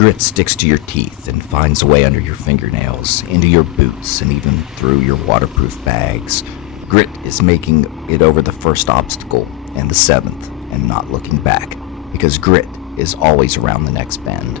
Grit sticks to your teeth and finds a way under your fingernails, into your boots, and even through your waterproof bags. Grit is making it over the first obstacle and the seventh and not looking back, because grit is always around the next bend.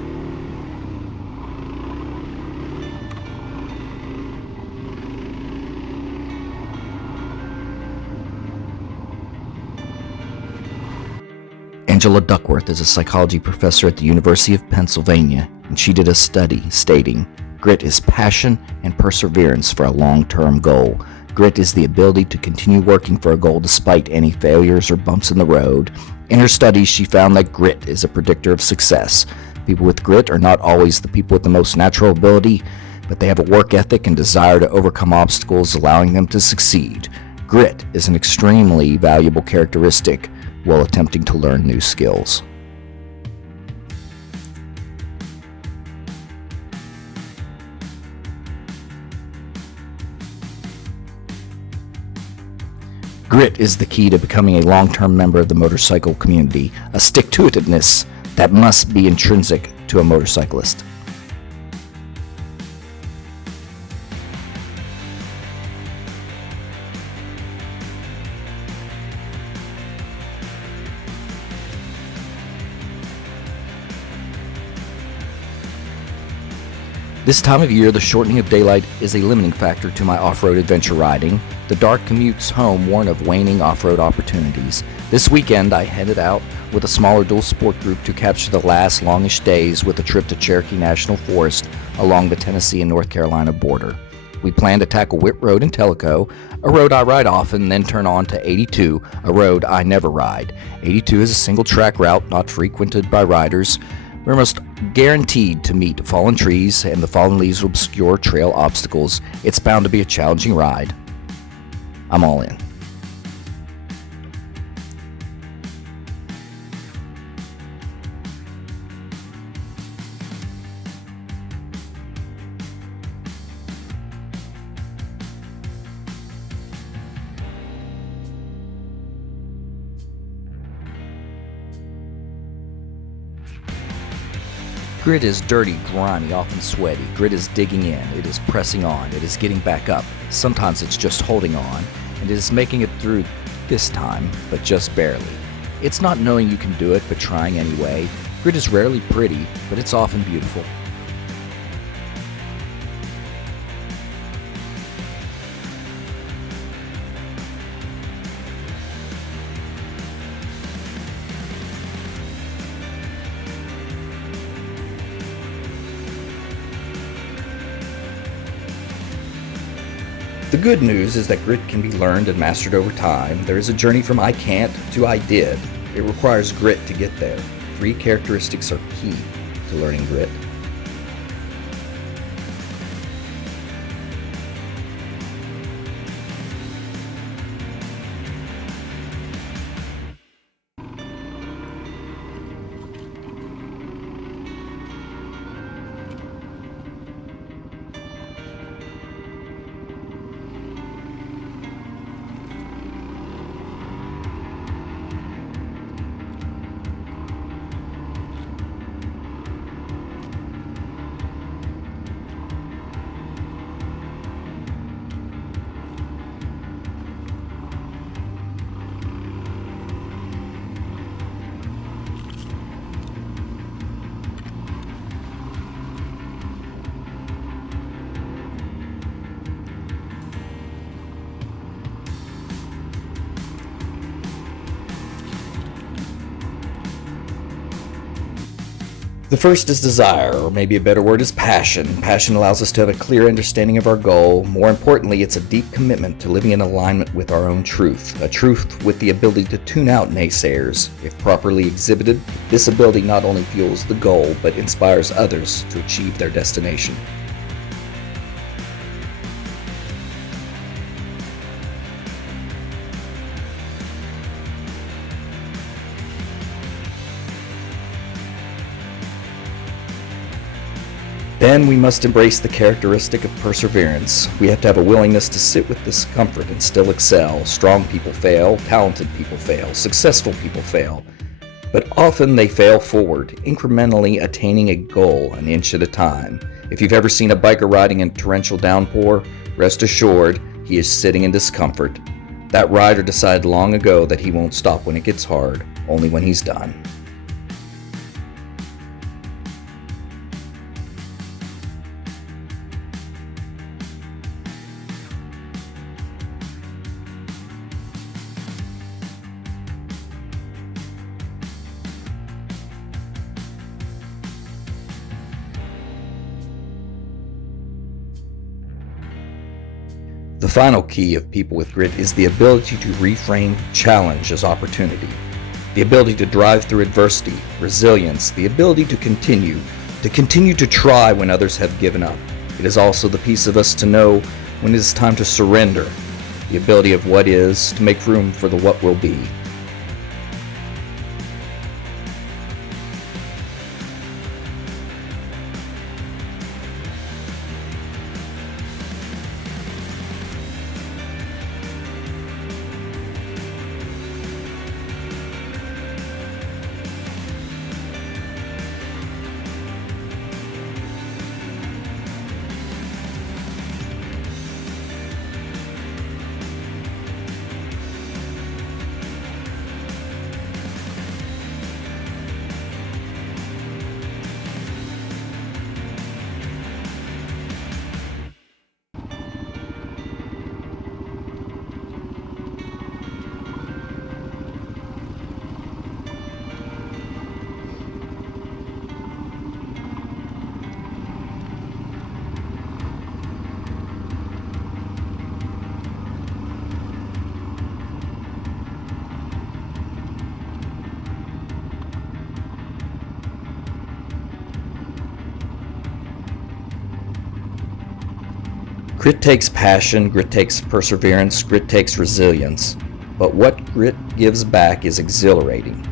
Angela Duckworth is a psychology professor at the University of Pennsylvania, and she did a study stating, "Grit is passion and perseverance for a long-term goal. Grit is the ability to continue working for a goal despite any failures or bumps in the road." In her studies, she found that grit is a predictor of success. People with grit are not always the people with the most natural ability, but they have a work ethic and desire to overcome obstacles, allowing them to succeed. Grit is an extremely valuable characteristic while attempting to learn new skills. Grit is the key to becoming a long-term member of the motorcycle community, a stick-to-itiveness that must be intrinsic to a motorcyclist. This time of year, the shortening of daylight is a limiting factor to my off-road adventure riding. The dark commutes home warn of waning off-road opportunities. This weekend, I headed out with a smaller dual sport group to capture the last longish days with a trip to Cherokee National Forest along the Tennessee and North Carolina border. We plan to tackle Whit Road in Tellico, a road I ride often, then turn on to 82, a road I never ride. 82 is a single-track route not frequented by riders. We're almost guaranteed to meet fallen trees, and the fallen leaves will obscure trail obstacles. It's bound to be a challenging ride. I'm all in. Grit is dirty, grimy, often sweaty. Grit is digging in, it is pressing on, it is getting back up. Sometimes it's just holding on, and it is making it through this time, but just barely. It's not knowing you can do it, but trying anyway. Grit is rarely pretty, but it's often beautiful. The good news is that grit can be learned and mastered over time. There is a journey from I can't to I did. It requires grit to get there. 3 characteristics are key to learning grit. The first is desire, or maybe a better word is passion. Passion allows us to have a clear understanding of our goal. More importantly, it's a deep commitment to living in alignment with our own truth, a truth with the ability to tune out naysayers. If properly exhibited, this ability not only fuels the goal, but inspires others to achieve their destination. Then we must embrace the characteristic of perseverance. We have to have a willingness to sit with discomfort and still excel. Strong people fail, talented people fail, successful people fail. but often they fail forward, incrementally attaining a goal an inch at a time. If you've ever seen a biker riding in torrential downpour, rest assured he is sitting in discomfort. That rider decided long ago that he won't stop when it gets hard, only when he's done. The final key of people with grit is the ability to reframe challenge as opportunity, the ability to drive through adversity, resilience, the ability to continue to try when others have given up. It is also the piece of us to know when it is time to surrender, the ability of what is to make room for the what will be. Grit takes passion, grit takes perseverance, grit takes resilience. But what grit gives back is exhilarating.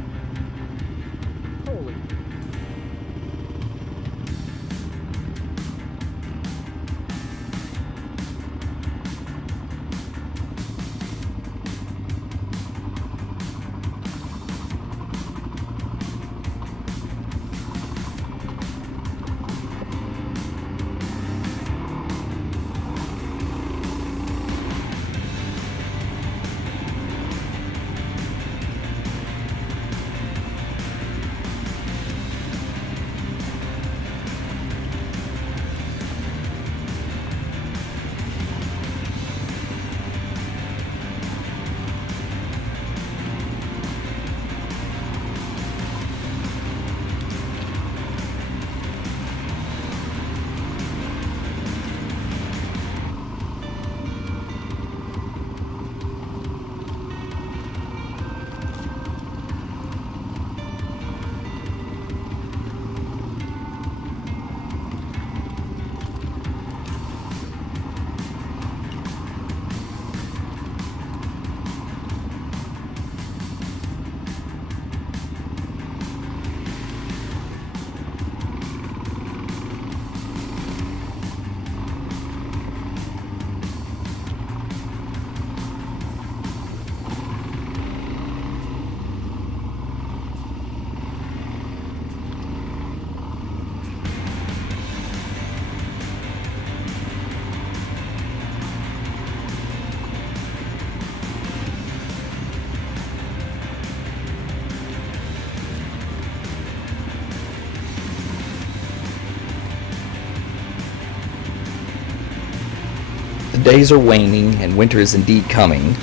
The days are waning and winter is indeed coming.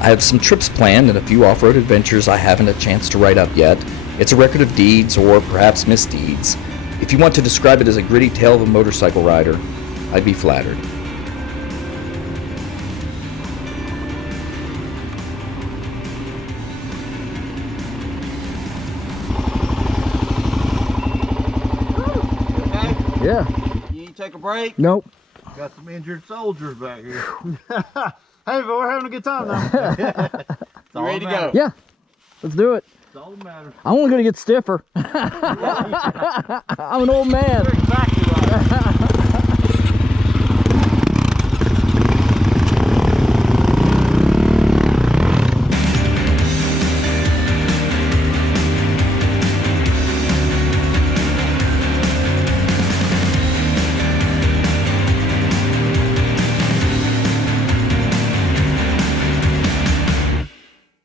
I have some trips planned and a few off-road adventures I haven't a chance to write up yet. It's a record of deeds or perhaps misdeeds. If you want to describe it as a gritty tale of a motorcycle rider, I'd be flattered. Okay? Yeah. You need to take a break? Nope. Got some injured soldiers back here. Hey, but we're having a good time now. You ready to go? Yeah. Let's do it. That's all that matters. I'm only going to get stiffer. I'm an old man. You're exactly right.